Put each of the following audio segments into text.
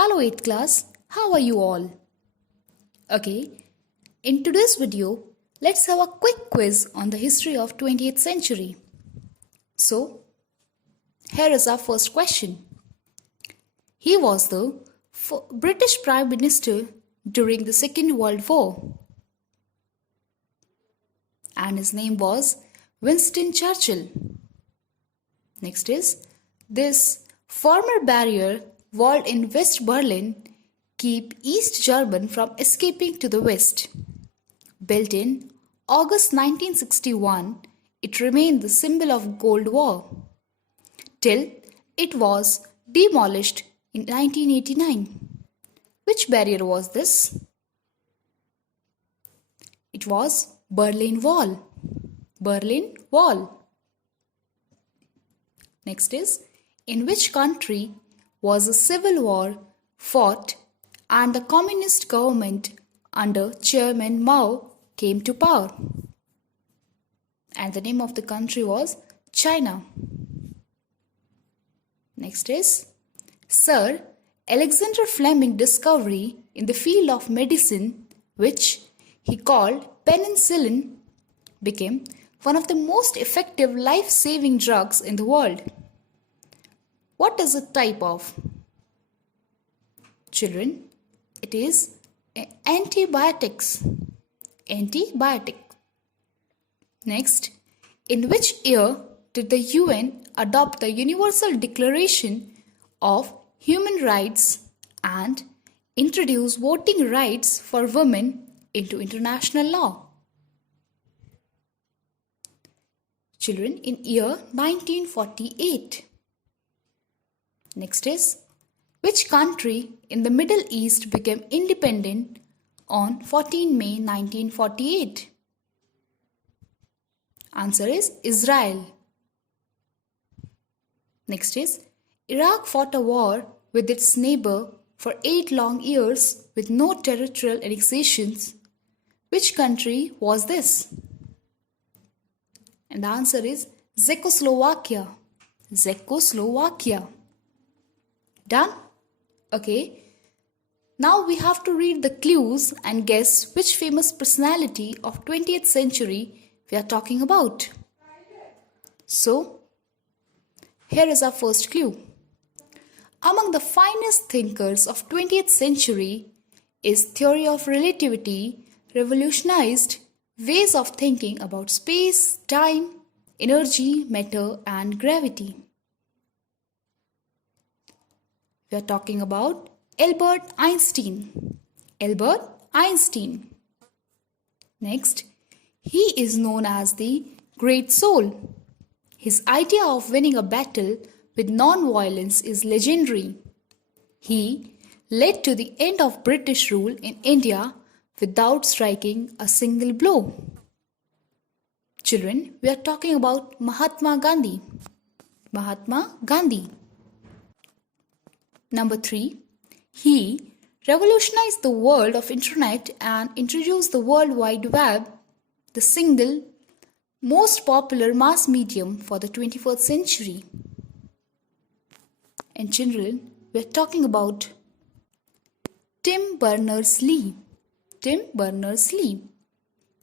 Hello 8th class, how are you all? Okay, in today's video, let's have a quick quiz on the history of 20th century. So, here is our first question. He was the British Prime Minister during the Second World War, and his name was Winston Churchill. Next is, this former barrier wall in West Berlin keep East German from escaping to the west. Built in August 1961, it remained the symbol of Cold War till it was demolished in 1989. Which barrier was this? It was Berlin Wall. Berlin Wall. Next is, in which country was a civil war fought and the communist government under Chairman Mao came to power? And the name of the country was China. Next is, Sir Alexander Fleming discovery in the field of medicine, which he called penicillin, became one of the most effective life-saving drugs in the world. What is it type of? Children, it is antibiotics. Antibiotic. Next, in which year did the UN adopt the Universal Declaration of Human Rights and introduce voting rights for women into international law? Children, in year 1948. Next is, which country in the Middle East became independent on 14 May 1948? Answer is Israel. Next is, Iraq fought a war with its neighbor for 8 long years with no territorial annexations. Which country was this? And the answer is Czechoslovakia. Czechoslovakia. Done? Okay. Now we have to read the clues and guess which famous personality of 20th century we are talking about. So, here is our first clue. Among the finest thinkers of 20th century is theory of relativity revolutionized ways of thinking about space, time, energy, matter and gravity. We are talking about Albert Einstein. Albert Einstein. Next, he is known as the Great Soul. His idea of winning a battle with non-violence is legendary. He led to the end of British rule in India without striking a single blow. Children, we are talking about Mahatma Gandhi. Mahatma Gandhi. Number 3, he revolutionized the world of internet and introduced the World Wide Web, the single most popular mass medium for the 21st century. And children, we are talking about Tim Berners-Lee. Tim Berners-Lee.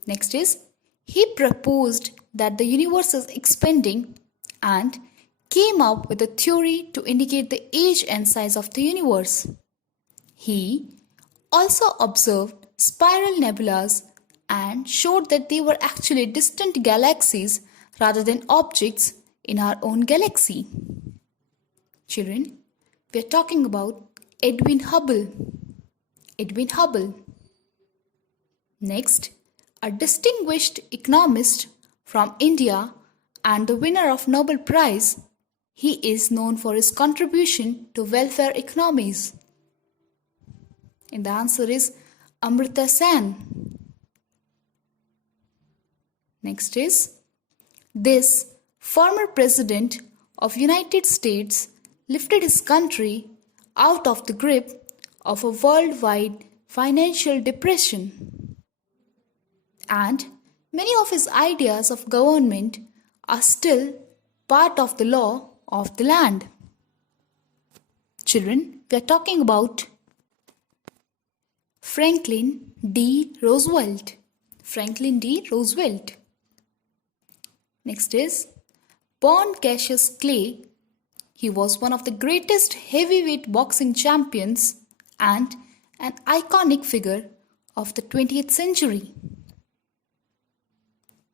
Next is, he proposed that the universe is expanding and came up with a theory to indicate the age and size of the universe. He also observed spiral nebulas and showed that they were actually distant galaxies rather than objects in our own galaxy. Children, we are talking about Edwin Hubble. Edwin Hubble. Next, a distinguished economist from India and the winner of Nobel Prize. He is known for his contribution to welfare economies. And the answer is Amartya Sen. Next is, this former president of United States lifted his country out of the grip of a worldwide financial depression. And many of his ideas of government are still part of the law of the land. Children, we are talking about Franklin D. Roosevelt. Franklin D. Roosevelt. Next is born Cassius Clay. He was one of the greatest heavyweight boxing champions and an iconic figure of the 20th century.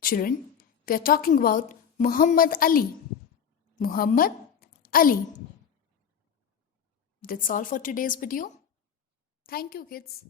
Children, we are talking about Muhammad Ali. Muhammad Ali. That's all for today's video. Thank you, kids.